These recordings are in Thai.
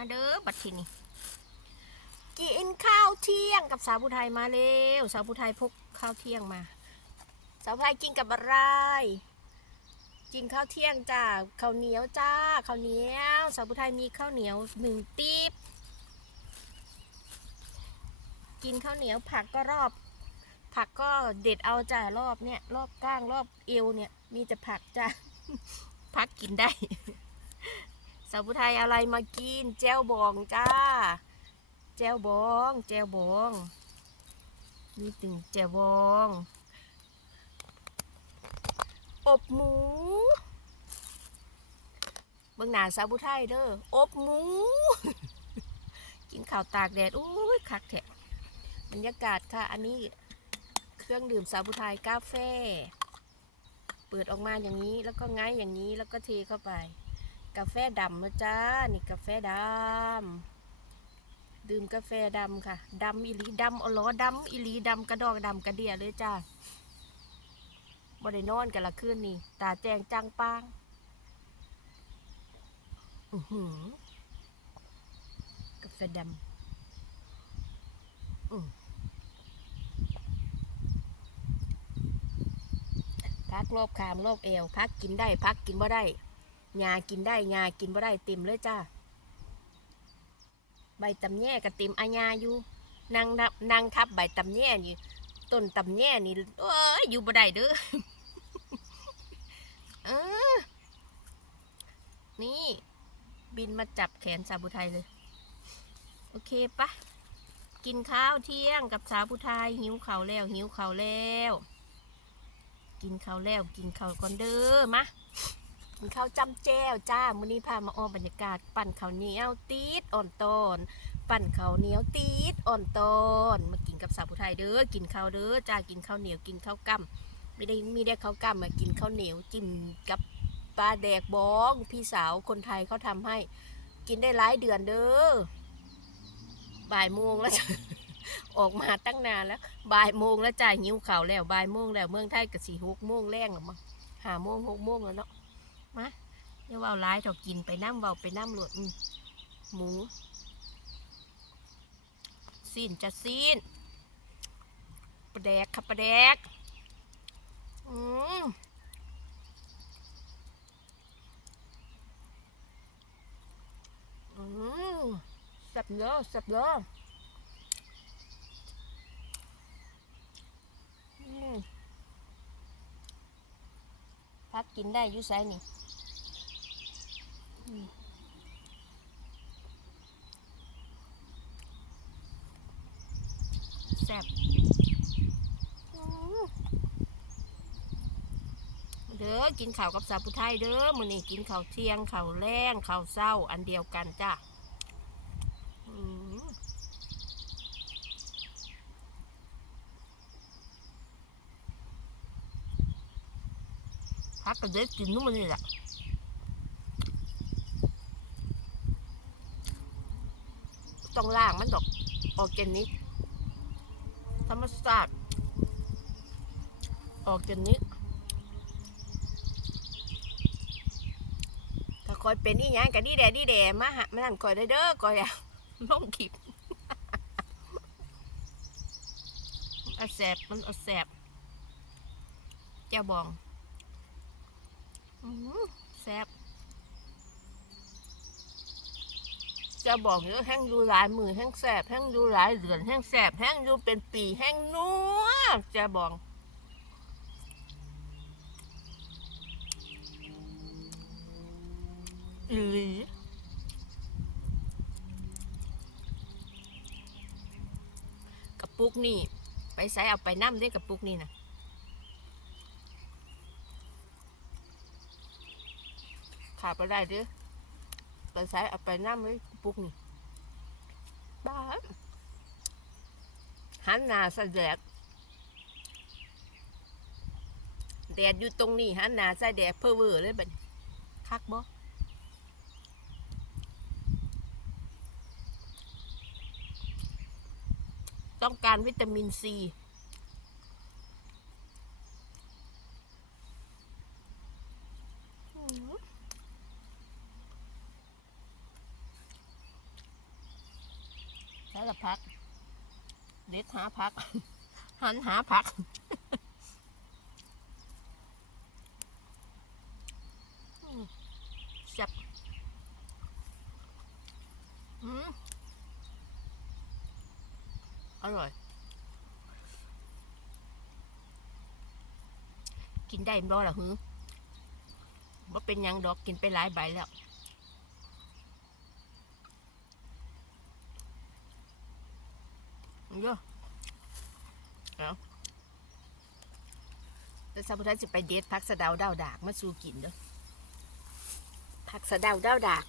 มาเด้อบัดทีนี้กินข้าวเที่ยงกับสาวผู้ไทยมาเร็วสาวผู้ไทยพกข้าวเที่ยงมา สาวผู้ไทยกินกับอะไรกินข้าวเที่ยงจ้าข้าวเหนียวจ้าข้าวเหนียวสาวผู้ไทยมีข้าวเหนียวหนึ่งตีบกินข้าวเหนียวผักก็รอบ ผักก็เด็ดเอาจ้ารอบเนี่ยรอบก้างรอบเอวเนี่ยมีแต่ผักจ้าผักกินได้าวผู้ไทยอะไรมากินแจ้วบองจ้า แจ้วบอง แจ้วบองนี่ตึงแจ้วบอง อบหมูเบื้องหน้าสาวผู้ไทยเด้ออบหมู กินข้าวตากแดดอุ้ยคักแท้บรรยากาศค่ะ อันนี้เครื่องดื่มสาวผู้ไทยกาแฟ เปิดออกมาอย่างนี้แล้วก็ง่ายอย่างนี้แล้วก็เทเข้าไป กาแฟดำนะจ้า นี่กาแฟดำดื่มกาแฟดำค่ะดำอีหลีดำอ๋อรอดำอีหลีดำกระดอกดำกระเดียเลยจ้าบ่ได้นอนกันละคืนนี่ตาแจงจังปางอือหือกาแฟดำอืมพักรอบคามรอบเอวพักกินได้ พักกินบ่ได้ ยากินได้ยากินบ่ได้เต็มเลยจ้าใบตำแย่กับเต็มอาญาอยู่นางนับนางทับใบตำแย่นี่ต้นตำแย่นี่เอ้ยอยู่บ่ได้เด้อเออนี่บินมาจับแขนสาวผู้ไทยเลย โอเคปะกินข้าวเที่ยงกับสาวผู้ไทยหิวข้าวแล้วหิวข้าวแล้ว กินข้าวแล้วกินข้าวก่อนเด้อมา ข้าวจำแจ้วจ้ามื้อนี้พามาออมบรรยากาศ ปั่นข้าวเหนียวตีดอ่อนตอนปั่นข้าวเหนียวตีดอ่อนตอนมากินกับสาวผู้ไทยเด้อกินข้าวเด้อจ้ากินข้าวเหนียวกินข้าวกั้มไม่ได้มีได้ข้าวกั้มมากินข้าวเหนียวจิ้มกับปลาแดกบ้อง พี่สาวคนไทยเขาทำให้ กินได้หลายเดือนเด้อบ่ายโมงแล้วจ้ะออกมาตั้งนานแล้วบ่ายโมงแล้วจ้าหิวข้าวแล้วบ่ายโมงแล้วเมืองไทยก็สี่หกโมงแรงหรอมั้งห้าโมงหกโมงแล้วเนาะ มาเดี๋ยวเว่าร้ายถอกกินไปน้ำเบาไปน้ำหลวดอืมหมูซีนจะซีนปลาแดกค่ะปลาแดก อืมอืมสับเยอะสับเยอะอืมพักกินได้ยุ่ไซนี่ แซ่บเด้อกินข้าวกับสาวผู้ไทยเด้อมื้อนี้กินข้าวเที่ยงข้าวแรงข้าวเช้า อันเดียวกันจ้ะอืมพักก็เด็ดกินนู่นมันนี่แหละ ต้องล่างมันดอกออร์แกนิก ธรรมชาติออร์แกนิก ถ้าคอยเป็นอีหยังก็ดีแดดีแดมาหามานั่นคอยได้เด้อคอยอะลงคลิปเอาแสบมันอาแสบเจ้าบอง อือหือแสบ จะบอกเยอะแห้งอยู่หลายมือแห้งแสบแห้งอยู่หลายเดือนแห้งแสบแห้งอยู่เป็นปีแห้งนัวจะบอกอีหลีกระปุกนี่ ไปใส่เอาไปน้ำได้กระปุกนี่นะขาดไปได้เด้อไปใช้เอาไปน้ำไว้ ปุกนี่บ้าหันหน้าใส่แดดแดดอยู่ตรงนี้หันหน้าใส่แดดเพื่อเวอร์เลยบัดคักบ่ต้องการวิตามินซีอืม ละพัก เด็ดหาพัก หันหาพักแซ่บอร่อย กินได้บ่ล่ะหือว่าเป็นยังดอกกินไปหลายใบแล้ว เยอะเอาแต่สาวพุทธจะไปเดทพักสะเดาดาวดากมาสู่กินเด้อพักสะเดาดาวดาก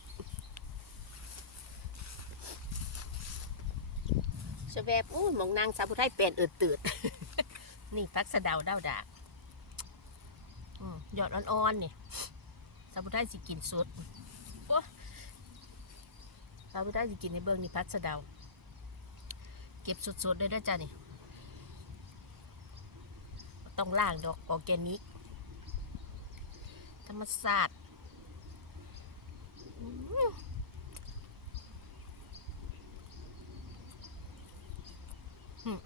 สแวบอู้หมองนางสาวพุทธเป็นเอิดตืดนี่พักสะเดาดาวดากอืมหยอดอ่อนๆนี่สาบุไทยสิกินสดโอ้สาบุไทยสิกินในเบิ้งนี่พัดสะเดา เก็บสดๆเลยเด้จ้านี่ต้องล่างดอกออแกนิก ธรรมศาสตร์อืม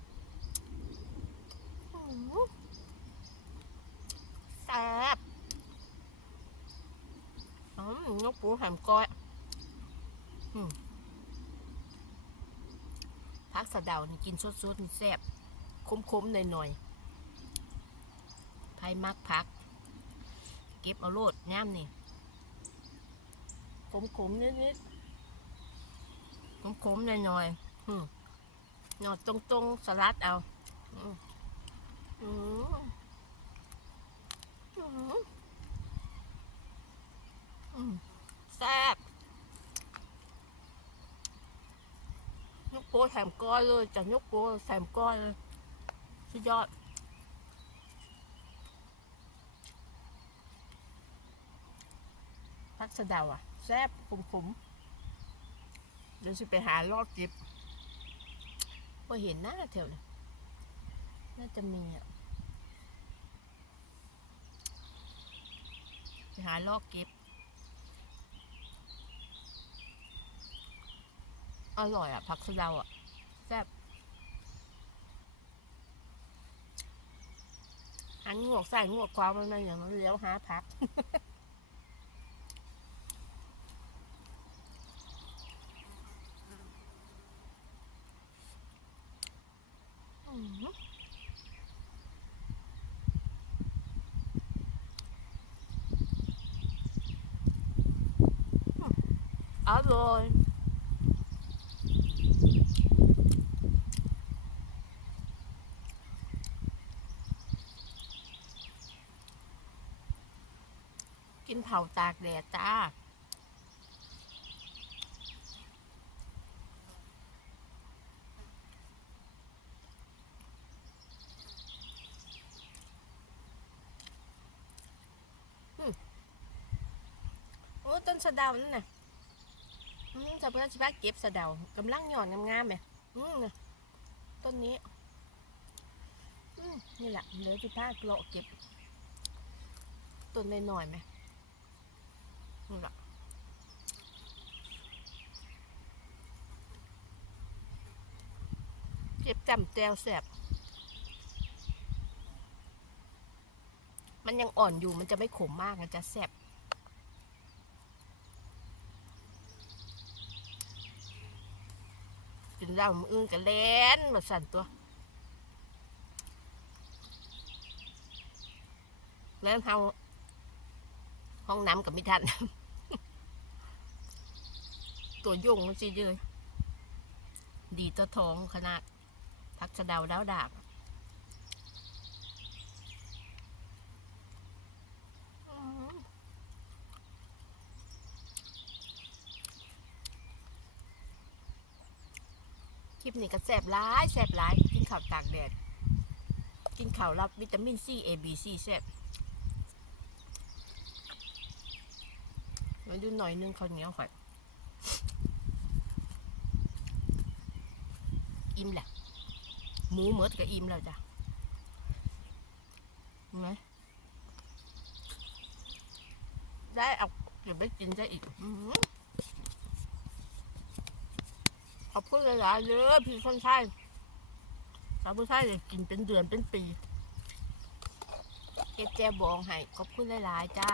แซ่บอืมนกปูแหมก้อย อืม พักสะเดานี่กินสดๆนี่แซ่บคมๆหน่อยๆไผ่มักพัก เก็บเอาโลดย่ามนี่ขมๆนิดๆขมๆหน่อยๆอืมหยอดตรงๆสลัดเอาแซ่บ ยกโป้แถมก้อนเลยจากยกโป้แถมก้อนสุดยอดพักสะเดาอะ แซ่บขมๆเดี๋ยวสิไปหาลอกเก็บพอเห็นหน้าแถวเลยน่าจะมีอะไปหาลอกเก็บ อร่อยอะผักสะเดาอะแซ่บอันงวกใส่งวกความมันอย่างนั้นเลี้ยวหาผักอืมอร่อย ผาตากแดดจ้าโอ้ต้นสะเดานั่นน่ะอืมจะเพื่อนสิบ้าเก็บสะเดากำลังหย่อนงามๆไหมอืมต้นนี้อืมนี่แหละเหลือที่พาเลาะเก็บต้นหน่อยๆไหม นี่แหละเก็บจำแจวแสบมันยังอ่อนอยู่มันจะไม่ขมมากมันจะแสบกินเหล้ามืออื่นก็เลนมาสั่นตัว แล้วเฮาห้องน้ำกับมิทัน ตัวยุ่งมันสิเยดีตัวท้องขนาดพักสะเดาดาวดากคลิปนี้ก็แสบร้ายแสบร้ายกินข้าวตากแดด กินข้าวรับวิตามินซี A B C แสบมาดูหน่อยนึงข้าวเหนียวข่อ อิ่มแหละหมูเหมือดก็อิ่มแล้วจ้ะเห็นไหมได้เอาเก็บไปกินได้อีกขอบคุณหลายๆเลยพี่คนไทยสาวผู้ชายเลยกินเป็นเดือนเป็นปีเก็บแจบองให้ขอบคุณหลายๆจ้า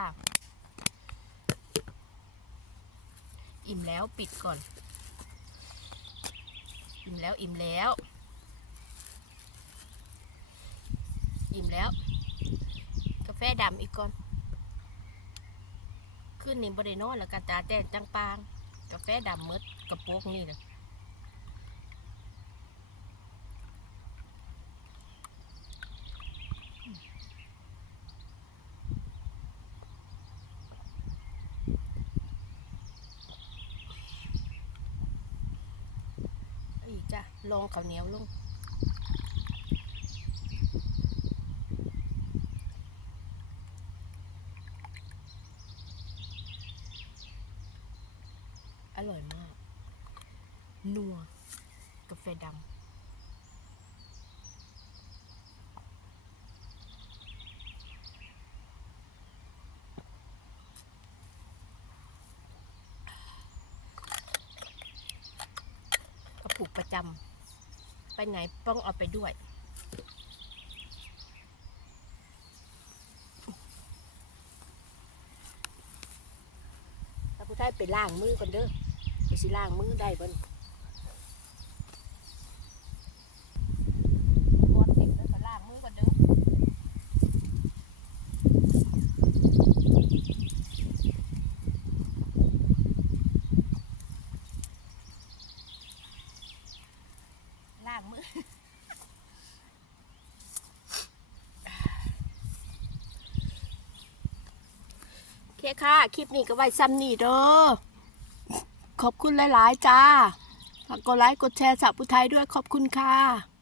อิ่มแล้วปิดก่อน อิ่มแล้วอิ่มแล้ว อิ่มแล้ว กาแฟดำอีกก่อน ขึ้นนี่บริโนอนแล้วกันตาแต่จังปาง กาแฟดำหมดกระโปงนี่เล จ้ะลองข้าวเหนียวลงอร่อยมาก นัว กาแฟดำ กระปุกประจำ ไปไหนต้องเอาไปด้วย ถ้าผู้ชายไปล้างมือกันเด้อไปสิล้างมือได้บ่นอดเด็กแล้วก็ล้างมือกันเด้อล้างมือ โอเคค่ะ คลิปนี้ก็ไว้ซ้ำนี่เด้อ ขอบคุณหลาย ๆ จ้า ฝากกดไลค์ กดแชร์สับผู้ไทยด้วยขอบคุณค่ะ